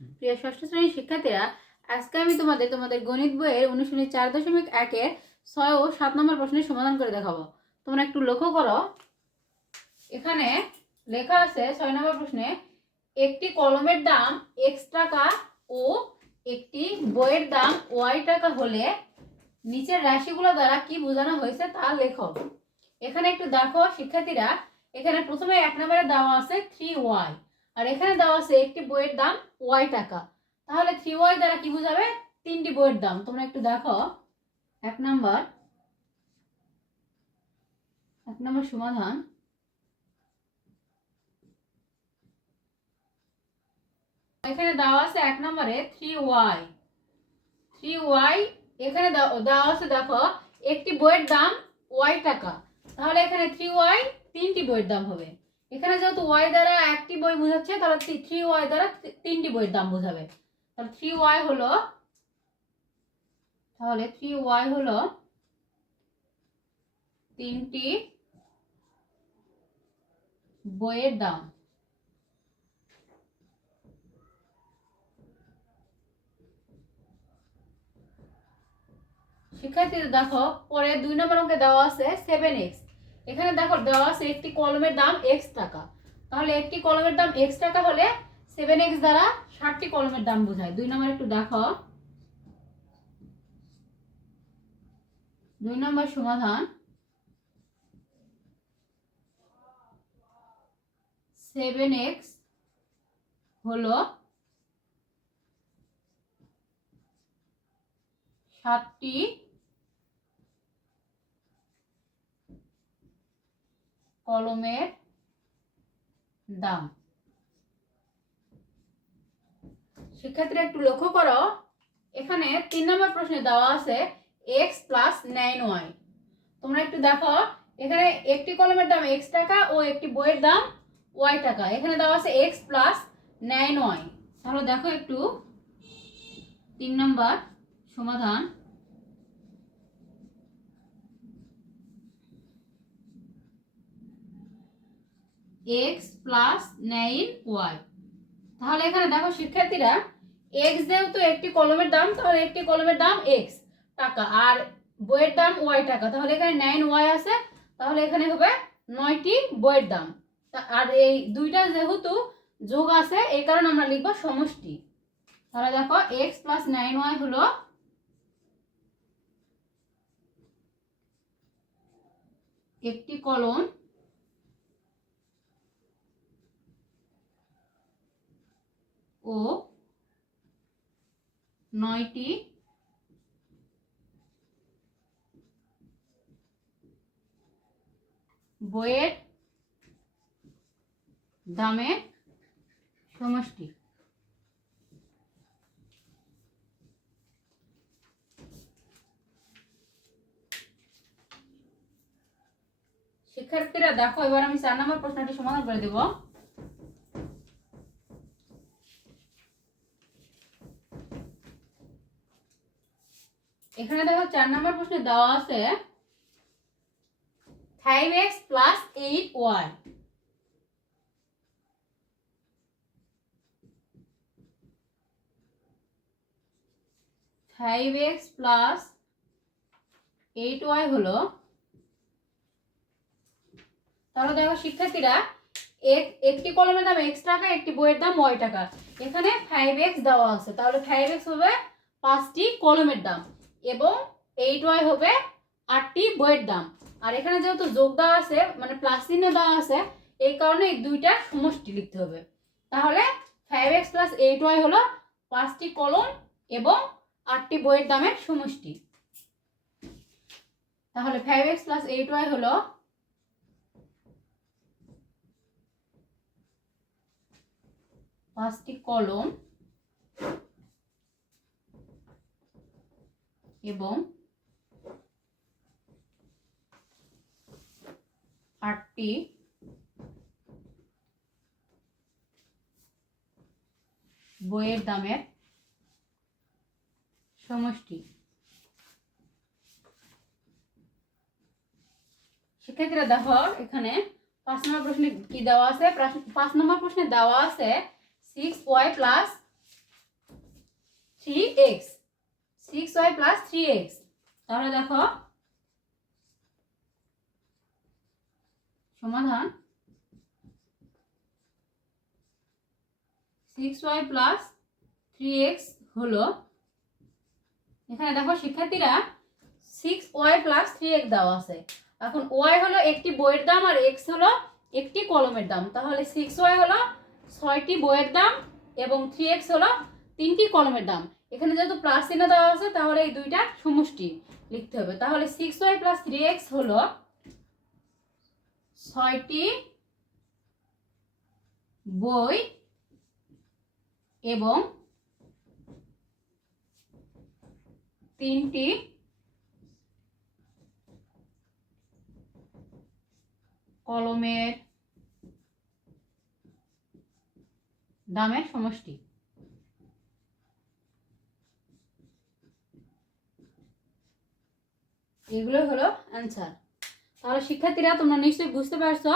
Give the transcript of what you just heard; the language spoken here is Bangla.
প্রিয় ষষ্ঠ শ্রেণীর শিক্ষার্থীরা, আজকে আমি তোমাদের গণিত বইয়ের অনুশীলনী 4.1-এর 6 ও 7 নম্বর প্রশ্নের সমাধান করে দেখাবো। তোমরা একটু লক্ষ্য করো, এখানে লেখা আছে 6 নম্বর প্রশ্নে, একটি কলমের দাম x টাকা ও একটি বইয়ের দাম y টাকা হলে নিচের রাশিগুলো দ্বারা কি বোঝানো হয়েছে তা লেখো। এখানে একটু দেখো শিক্ষার্থীরা, এখানে প্রথমে 1 নম্বরে দেওয়া আছে 3y, আর এখানে দেওয়া আছে একটি বইয়ের দাম y টাকা। তাহলে 3y দ্বারা কি বোঝাবে? তিনটি বইয়ের দাম। তোমরা একটু দেখো, 1 নম্বর সমাধান। এখানে দেওয়া আছে 1 নম্বরে 3y, এখানে দেওয়া আছে দেখো একটি বইয়ের দাম y টাকা। তাহলে এখানে 3y তিনটি বইয়ের দাম হবে। এখানে যেহেতু y দ্বারা একটি বই বোঝাচ্ছে, তাহলে 3y দ্বারা তিনটি বইয়ের দাম বোঝাবে। তাহলে 3y হলো তিনটি বইয়ের দাম। শিক্ষার্থীদের দেখো, পরে 2 নম্বর অঙ্কে দেওয়া আছে 7x। এখানে দেখো দেওয়া আছে একটি কলমের দাম x টাকা। তাহলে একটি কলমের দাম x টাকা হলে 7x দ্বারা 60টি কলমের দাম বোঝায়। 2 নম্বর একটু দেখো, 2 নম্বর সমাধান। 7x হলো 60টি কলমের দাম। শিক্ষার্থীরা একটু লক্ষ্য করো, এখানে 3 নম্বর প্রশ্নে দেওয়া আছে x + 9y। তোমরা একটু দেখো, এখানে একটি কলমের দাম x টাকা ও একটি বইয়ের দাম y টাকা। এখানে দেওয়া আছে x + 9y। তাহলে দেখো একটু 3 নম্বর সমাধান। x + 9y। তাহলে এখানে দেখো শিক্ষার্থীরা, x যেহেতু একটি কলমের দাম, তাহলে একটি কলমের দাম x টাকা আর বইয়ের দাম y টাকা। তাহলে এখানে 9y আছে, তাহলে এখানে হবে 9টি বইয়ের দাম। আর এই দুইটা যেহেতু যোগ আছে, এই কারণে আমরা লিখব সমষ্টি। তাহলে দেখো x + 9y হলো একটি কলম ও 9টি বইয়ের দামের সমষ্টি। শিক্ষার্থীরা দেখো, এবার আমি 4 নম্বর প্রশ্নটি সমাধান করে দেব। এখানে দেখো 4 নম্বর প্রশ্নে দেওয়া আছে 5x + 8y। 5x + 8y হলো, তাহলে দেখো শিক্ষার্থীরা, একটি কলমের দাম x টাকা, একটি বইয়ের দাম y টাকা। এখানে 5x দেওয়া আছে, তাহলে 5x হবে 5টি কলমের দাম এবং 8y হবে 8টি বইয়ের দাম। আর এখানে যেহেতু যোগ দেওয়া আছে, মানে প্লাস চিহ্ন দেওয়া আছে, এই কারণে এই দুইটার সমষ্টি লিখতে হবে। তাহলে 5x + 8y হলো 5টি কলম এবং 8টি বইয়ের দামের সমষ্টি। তাহলে 5x + 8y হলো 5টি কলম এবং 8টি বইয়ের দামের সমষ্টি। শিক্ষার্থীরা দেখো, এখানে 5 নম্বর প্রশ্নে কি দেওয়া আছে? 5 নম্বর প্রশ্নে দেওয়া আছে 6y + 3x, 6y plus 3x। তাহলে দেখো সমাধান 6y প্লাস 3x হলো, এখানে দেখো শিক্ষার্থীরা 6y প্লাস 3x দেওয়া আছে। এখন y হলো একটি বইয়ের দাম আর x হলো একটি কলমের দাম। তাহলে 6y হলো 6টি বইয়ের দাম এবং 3x হলো 3টি কলমের দাম। এখানে যেহেতু প্লাস চিহ্ন দেওয়া আছে তাহলে এই দুইটা সমষ্টি লিখতে হবে। তাহলে 6y প্লাস 3x হলো 6টি বই এবং 3টি কলমের দামের সমষ্টি। এগুলো হলো অ্যান্সার। তাহলে শিক্ষার্থীরা তোমরা নিশ্চয়ই বুঝতে পারছো